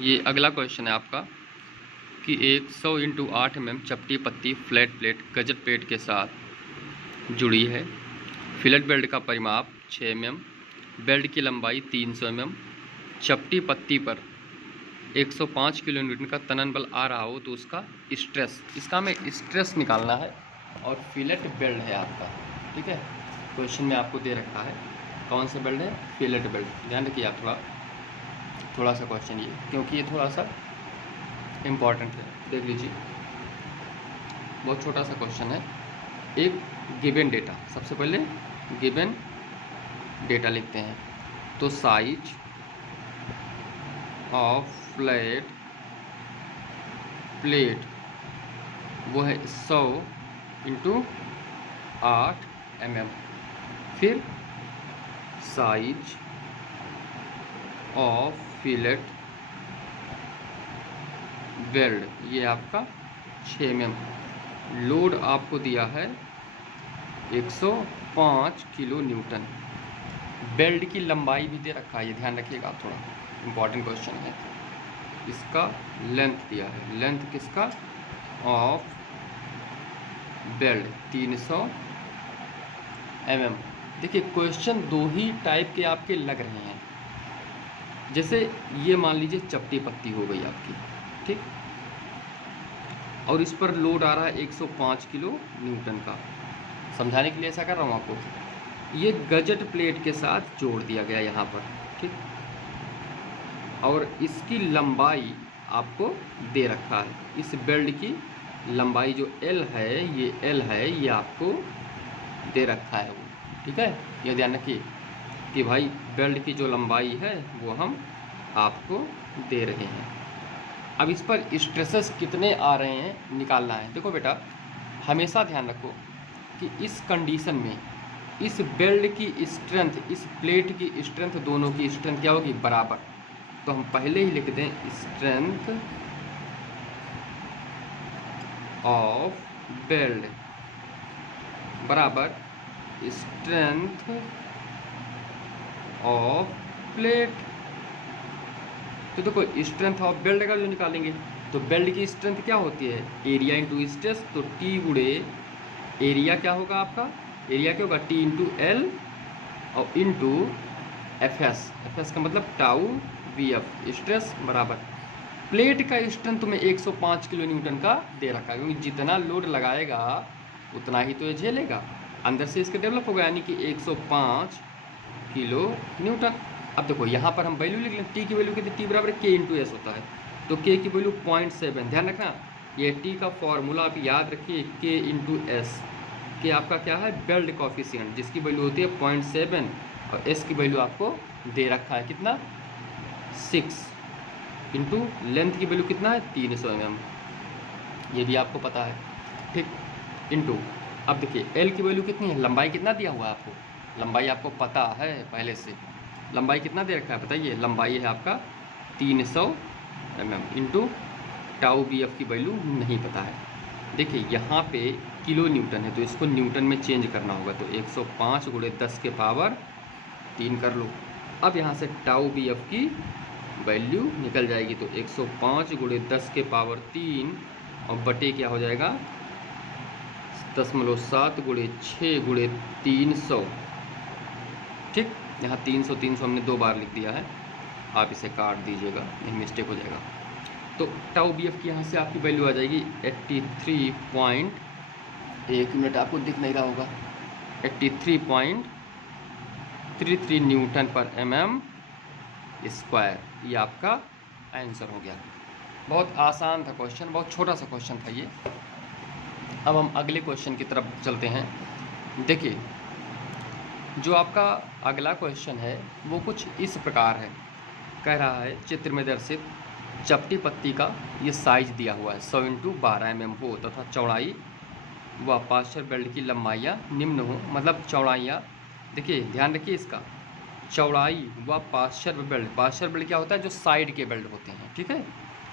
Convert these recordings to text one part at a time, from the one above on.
ये अगला क्वेश्चन है आपका कि एक 100 × 8 mm चपटी पत्ती फ्लैट प्लेट गजट प्लेट के साथ जुड़ी है। फिलेट बेल्ट का परिमाप 6 mm, बेल्ट की लंबाई 300 mm, चपटी पत्ती पर 105 किलो न्यूटन का तनन बल आ रहा हो तो उसका स्ट्रेस, इसका हमें स्ट्रेस निकालना है और फिलेट बेल्ट है आपका। ठीक है, क्वेश्चन में आपको दे रखा है कौन सा बेल्ट है, फिलेट बेल्ट। ध्यान रखिए आप थोड़ा सा क्वेश्चन ये, क्योंकि ये थोड़ा सा इम्पॉर्टेंट है। देख लीजिए, बहुत छोटा सा क्वेश्चन है। एक गिवन डेटा, सबसे पहले गिवन डेटा लिखते हैं। तो साइज ऑफ फ्लैट प्लेट वो है 100 × 8 mm। फिर साइज ऑफ फिलेट वेल्ड ये आपका 6 mm। लोड आपको दिया है 105 किलो न्यूटन। बेल्ट की लंबाई भी दे रखा है, ये ध्यान रखिएगा आप, थोड़ा इम्पॉर्टेंट क्वेश्चन है। इसका लेंथ दिया है, लेंथ किसका, ऑफ बेल्ट 300 mm। देखिए क्वेश्चन दो ही टाइप के आपके लग रहे हैं। जैसे ये मान लीजिए चपटी पत्ती हो गई आपकी, ठीक, और इस पर लोड आ रहा है 105 किलो न्यूटन का। समझाने के लिए ऐसा कर रहा हूँ आपको। ये गजट प्लेट के साथ जोड़ दिया गया यहाँ पर, ठीक, और इसकी लंबाई आपको दे रखा है। इस बेल्ट की लंबाई जो L है, ये L है, ये आपको दे रखा है वो। ठीक है, ये ध्यान रखिए कि भाई बेल्ट की जो लंबाई है वो हम आपको दे रहे हैं। अब इस पर स्ट्रेसेस कितने आ रहे हैं निकालना है। देखो बेटा, हमेशा ध्यान रखो कि इस कंडीशन में इस बेल्ट की स्ट्रेंथ, इस प्लेट की स्ट्रेंथ, दोनों की स्ट्रेंथ क्या होगी, बराबर। तो हम पहले ही लिख दें स्ट्रेंथ ऑफ बेल्ट बराबर स्ट्रेंथ ऑफ प्लेट। तो देखो स्ट्रेंथ ऑफ बेल्ट का जो निकालेंगे तो बेल्ट की स्ट्रेंथ क्या होती है, एरिया इंटू स्ट्रेस। तो टी गुणे एरिया क्या होगा आपका, एरिया क्या होगा, टी इंटू एल और इंटू एफ एस का मतलब टाउ वी एफ, स्ट्रेस बराबर प्लेट का स्ट्रेंथ तुम्हें 105 किलो न्यूटन का दे रखा है, क्योंकि जितना लोड लगाएगा उतना ही तो ये झेलेगा। अंदर से इसका डेवलप होगा, यानी कि 105 किलो न्यूटन। अब देखो यहाँ पर हम वैल्यू लिख लें, टी की वैल्यू कितनी, टी बराबर के इंटू एस होता है। तो के की वैल्यू 0.7। ध्यान रखना, ये टी का फॉर्मूला आप याद रखिए, के इंटू एस। के आपका क्या है, बेल्ट कॉफिशिएंट, जिसकी वैल्यू होती है 0.7, और एस की वैल्यू आपको दे रखा है कितना, 6, इंटू लेंथ की वैल्यू कितना है 300 mm, ये भी आपको पता है, ठीक, इंटू अब देखिए एल की वैल्यू कितनी है, लंबाई कितना दिया हुआ है आपको, लंबाई आपको पता है पहले से, लंबाई कितना दे रखा है बताइए, लंबाई है आपका 300 mm, into tau B F की वैल्यू नहीं पता है। देखिए यहाँ पे किलो न्यूटन है तो इसको न्यूटन में चेंज करना होगा, तो 105 × 10 के पावर 3 कर लो। अब यहाँ से टाउ बी एफ की वैल्यू निकल जाएगी, तो 105 × 10 के पावर 3 और बटे क्या हो जाएगा 0.7 × 6 × 300, ठीक। यहाँ 300 हमने 2 बार लिख दिया है, आप इसे काट दीजिएगा, नहीं मिस्टेक हो जाएगा। तो टाउ बी एफ की यहाँ से आपकी वैल्यू आ जाएगी 83 पॉइंट, एक मिनट आपको दिख नहीं रहा होगा, 83.33 न्यूटन पर mm स्क्वायर। ये आपका आंसर हो गया। बहुत आसान था क्वेश्चन, बहुत छोटा सा क्वेश्चन था ये। अब हम अगले क्वेश्चन की तरफ चलते हैं। देखिए जो आपका अगला क्वेश्चन है वो कुछ इस प्रकार है, कह रहा है चित्र में दर्शित चपटी पत्ती का ये साइज दिया हुआ है 100 × 12 mm हो तथा चौड़ाई व पार्श्व बेल्ट की लंबाइयाँ निम्न हो, मतलब चौड़ाइयाँ, देखिए ध्यान रखिए इसका, चौड़ाई व पार्श्व बेल्ट, पार्श्व बेल्ट क्या होता है, जो साइड के बेल्ट होते हैं, ठीक है,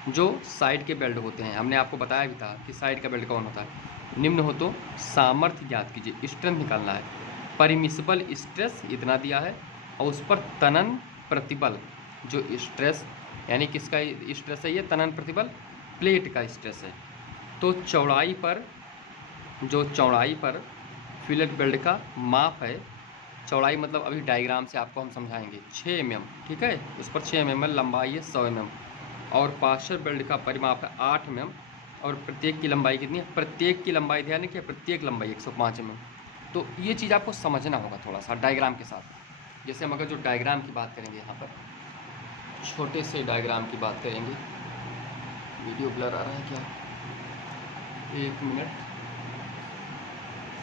जो साइड के बेल्ट होते हैं, हमने आपको बताया भी था कि साइड का बेल्ट कौन होता है, निम्न हो तो सामर्थ्य ज्ञात कीजिए, स्ट्रेंथ निकालना है। परमिसिबल स्ट्रेस इतना दिया है और उस पर तनन प्रतिबल, जो स्ट्रेस यानी किसका स्ट्रेस है ये? तनन प्रतिबल प्लेट का स्ट्रेस है। तो चौड़ाई पर, जो चौड़ाई पर फिलेट वेल्ड का माप है, चौड़ाई मतलब अभी डायग्राम से आपको हम समझाएंगे, 6 mm, ठीक है, उस पर 6 mm लंबाई है, 100 mm, और पार्श्व वेल्ड का परिमाप है 8 mm, और प्रत्येक की लंबाई कितनी है? प्रत्येक की लंबाई, ध्यान रखिए, प्रत्येक लंबाई 105 mm। तो ये चीज़ आपको समझना होगा थोड़ा सा डायग्राम के साथ। जैसे हम अगर जो डायग्राम की बात करेंगे, यहाँ पर छोटे से डायग्राम की बात करेंगे, वीडियो ब्लर आ रहा है क्या? 1 मिनट,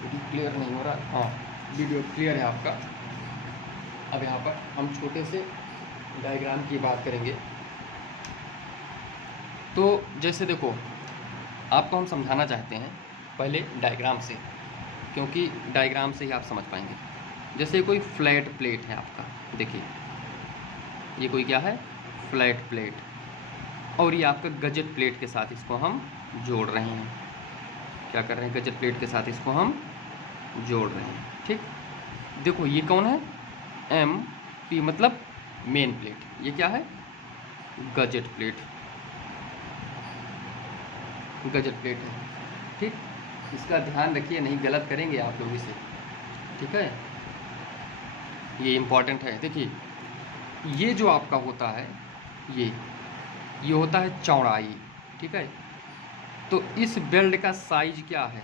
वीडियो क्लियर नहीं हो रहा। हाँ, वीडियो क्लियर है आपका। अब यहाँ पर हम छोटे से डायग्राम की बात करेंगे। तो जैसे देखो, आपको हम समझाना चाहते हैं पहले डायग्राम से, क्योंकि डायग्राम से ही आप समझ पाएंगे। जैसे कोई फ्लैट प्लेट है आपका, देखिए ये कोई क्या है? फ्लैट प्लेट, और ये आपका गजेट प्लेट के साथ इसको हम जोड़ रहे हैं। क्या कर रहे हैं? गजेट प्लेट के साथ इसको हम जोड़ रहे हैं, ठीक। देखो ये कौन है? एम पी मतलब मेन प्लेट। ये क्या है? गजेट प्लेट, गजेट प्लेट है, ठीक। इसका ध्यान रखिए, नहीं गलत करेंगे आप लोग इसे, ठीक है, ये इम्पॉर्टेंट है। देखिए ये जो आपका होता है, ये होता है चौड़ाई, ठीक है। तो इस बेल्ट का साइज क्या है?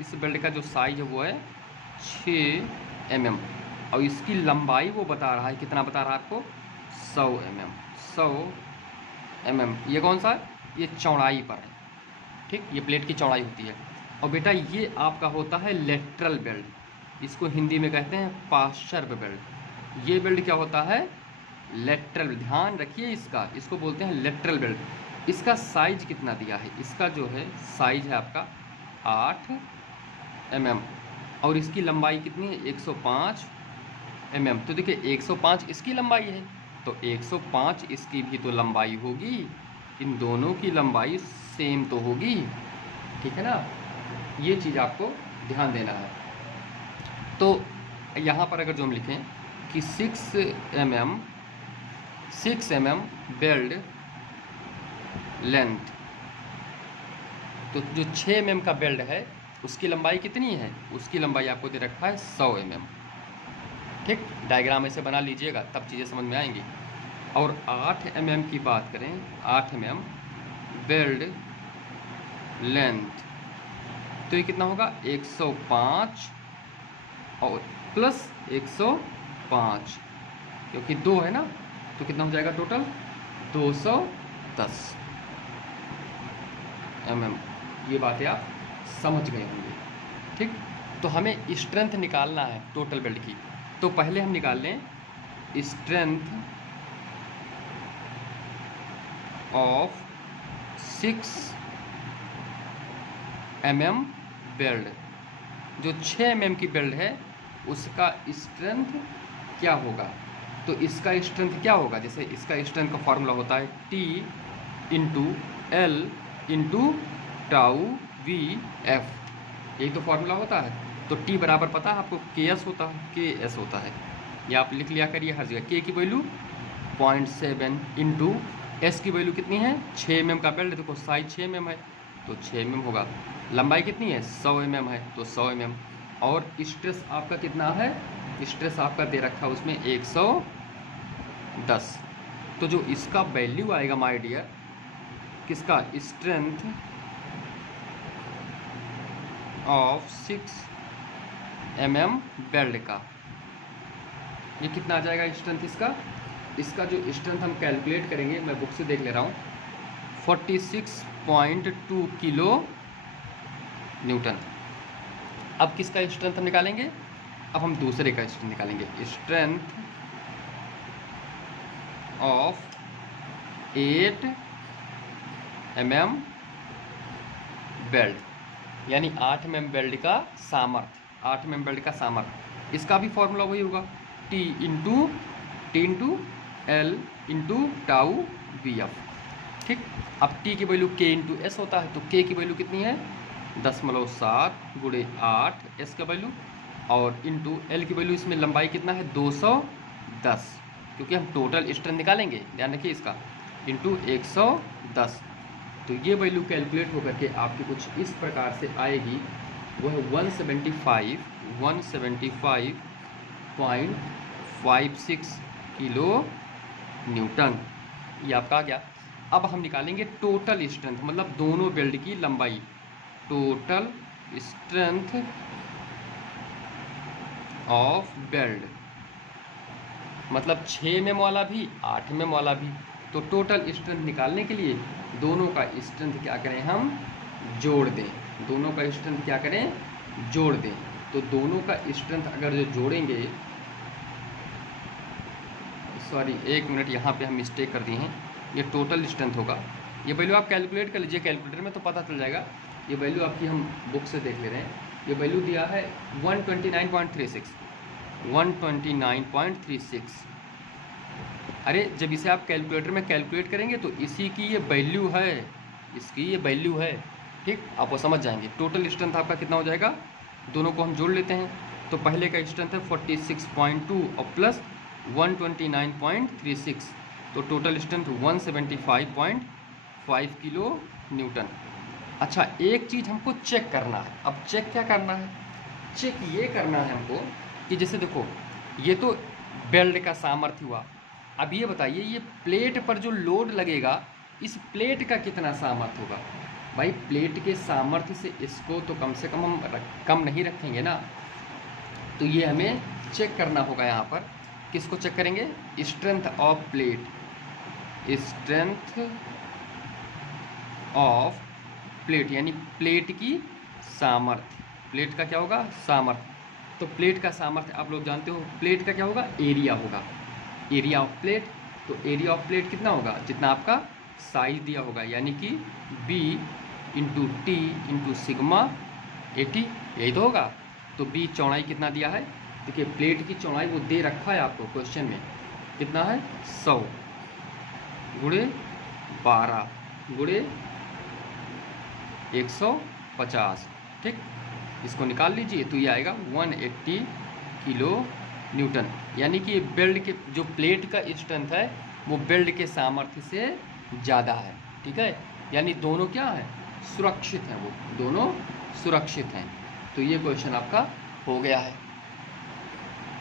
इस बेल्ट का जो साइज है वो है 6 mm, और इसकी लंबाई वो बता रहा है, कितना बता रहा है आपको? 100 mm, 100 mm। ये कौन सा है? ये चौड़ाई पर है, ठीक, ये प्लेट की चौड़ाई होती है। और बेटा ये आपका होता है लेटरल बेल्ट, इसको हिंदी में कहते हैं पार्श्व बेल्ट। ये बेल्ट क्या होता है? लेटरल। ध्यान रखिए इसका, इसको बोलते हैं लेटरल बेल्ट। इसका साइज कितना दिया है? इसका जो है साइज है आपका 8 mm, और इसकी लंबाई कितनी है? 105 mm। तो देखिए 105 इसकी लंबाई है, तो 105 इसकी भी तो लंबाई होगी, इन दोनों की लंबाई सेम तो होगी, ठीक है ना। ये चीज़ आपको ध्यान देना है। तो यहाँ पर अगर जो हम लिखें कि 6 mm बेल्ट लेंथ, तो जो 6 mm का बेल्ट है उसकी लंबाई कितनी है? उसकी लंबाई आपको दे रखा है 100 mm, ठीक। डायग्राम ऐसे बना लीजिएगा, तब चीज़ें समझ में आएंगी। और 8 mm की बात करें, 8 mm बेल्ट लेंथ, तो ये कितना होगा? 105 और प्लस 105, क्योंकि 2 है ना, तो कितना हो जाएगा टोटल? 210 mm। ये बातें आप समझ गए होंगे, ठीक। तो हमें स्ट्रेंथ निकालना है टोटल बेल्ट की। तो पहले हम निकाल लें स्ट्रेंथ ऑफ 6 mm बेल्ट। जो 6 mm की बेल्ट है उसका स्ट्रेंथ क्या होगा? तो इसका स्ट्रेंथ क्या होगा? जैसे इसका स्ट्रेंथ का फॉर्मूला होता है T into L into tau V F, यही तो फॉर्मूला होता है। तो T बराबर पता है आपको? KS होता है, KS होता है, ये आप लिख लिया करिए हर जगह। K की वैल्यू 0.7 इंटू S की वैल्यू कितनी है? 6 mm का बेल्ट, देखो साइज 6 mm है तो 6 mm होगा। लंबाई कितनी है? 100 mm है तो 100 mm। और स्ट्रेस आपका कितना है? स्ट्रेस आपका दे रखा है उसमें 110। तो जो इसका वैल्यू आएगा माय डियर, किसका? स्ट्रेंथ ऑफ 6 mm बेल्ट का, ये कितना आ जाएगा स्ट्रेंथ इसका? इसका जो स्ट्रेंथ हम कैलकुलेट करेंगे, मैं बुक से देख ले रहा हूँ, 46.2 किलो न्यूटन। अब किसका स्ट्रेंथ हम निकालेंगे? अब हम दूसरे का स्ट्रेंथ निकालेंगे, स्ट्रेंथ ऑफ 8 mm बेल्ट, यानी 8 mm बेल्ट का सामर्थ्य, 8 mm बेल्ट का सामर्थ्य। इसका भी फॉर्मूला वही होगा, T into L into tau V F, ठीक। अब T की वैल्यू K इंटू एस होता है, तो K की वैल्यू कितनी है? 0.7 गुणे 8 S का वैल्यू, और इंटू एल की वैल्यू, इसमें लंबाई कितना है? 210, क्योंकि हम टोटल स्ट्रेंथ निकालेंगे, ध्यान रखिए इसका। इंटू 110। तो ये वैल्यू कैलकुलेट होकर के आपकी कुछ इस प्रकार से आएगी, वह 175.56 किलो न्यूटन। ये आपका आ गया। अब हम निकालेंगे टोटल स्ट्रेंथ, मतलब दोनों बेल्ट की लंबाई। टोटल स्ट्रेंथ ऑफ बेल्ट, मतलब 6 mm वाला भी 8 mm वाला भी। तो टोटल स्ट्रेंथ निकालने के लिए दोनों का स्ट्रेंथ क्या करें, हम जोड़ दें। दोनों का स्ट्रेंथ क्या करें, जोड़ दें। तो दोनों का स्ट्रेंथ अगर जो जोड़ेंगे, सॉरी 1 मिनट, यहाँ पे हम मिस्टेक कर दिए हैं। ये टोटल स्ट्रेंथ होगा। ये वैल्यू आप कैलकुलेट कर लीजिए कैलकुलेटर में, तो पता चल जाएगा। ये वैल्यू आपकी हम बुक से देख ले रहे हैं। ये वैल्यू दिया है 129.36। 129.36। अरे जब इसे आप कैलकुलेटर में कैलकुलेट करेंगे तो इसी की ये वैल्यू है, इसकी ये वैल्यू है। ठीक, आप वो समझ जाएंगे। टोटल स्ट्रेंथ आपका कितना हो जाएगा, दोनों को हम जोड़ लेते हैं। तो पहले का स्ट्रेंथ है 46.2 और प्लस 129.36, तो टोटल स्ट्रेंथ 175.5 किलो न्यूटन। अच्छा, एक चीज़ हमको चेक करना है। अब चेक क्या करना है, चेक ये करना है हमको कि जैसे देखो, ये तो बेल्ट का सामर्थ्य हुआ। अब ये बताइए, ये प्लेट पर जो लोड लगेगा, इस प्लेट का कितना सामर्थ्य होगा। भाई प्लेट के सामर्थ्य से इसको तो कम से कम हम कम नहीं रखेंगे ना। तो ये हमें चेक करना होगा। यहाँ पर किसको चेक करेंगे, strength of plate. Strength of plate यानी प्लेट की सामर्थ्य। प्लेट का क्या होगा, सामर्थ्य। तो प्लेट का सामर्थ्य आप लोग जानते हो, प्लेट का क्या होगा, एरिया होगा। Area of plate. तो एरिया ऑफ प्लेट कितना होगा, जितना आपका साइज दिया होगा, यानी कि B into T into sigma 80, यही तो होगा। तो B चौड़ाई कितना दिया है, देखिए प्लेट की चौड़ाई वो दे रखा है आपको क्वेश्चन में, कितना है 100 गुणे 12 गुणे 150। ठीक, इसको निकाल लीजिए तो ये आएगा 180 किलो न्यूटन। यानी कि बेल्ट के जो प्लेट का स्ट्रेंथ है वो बेल्ट के सामर्थ्य से ज़्यादा है। ठीक है, यानी दोनों क्या है, सुरक्षित हैं, वो दोनों सुरक्षित हैं। तो ये क्वेश्चन आपका हो गया है।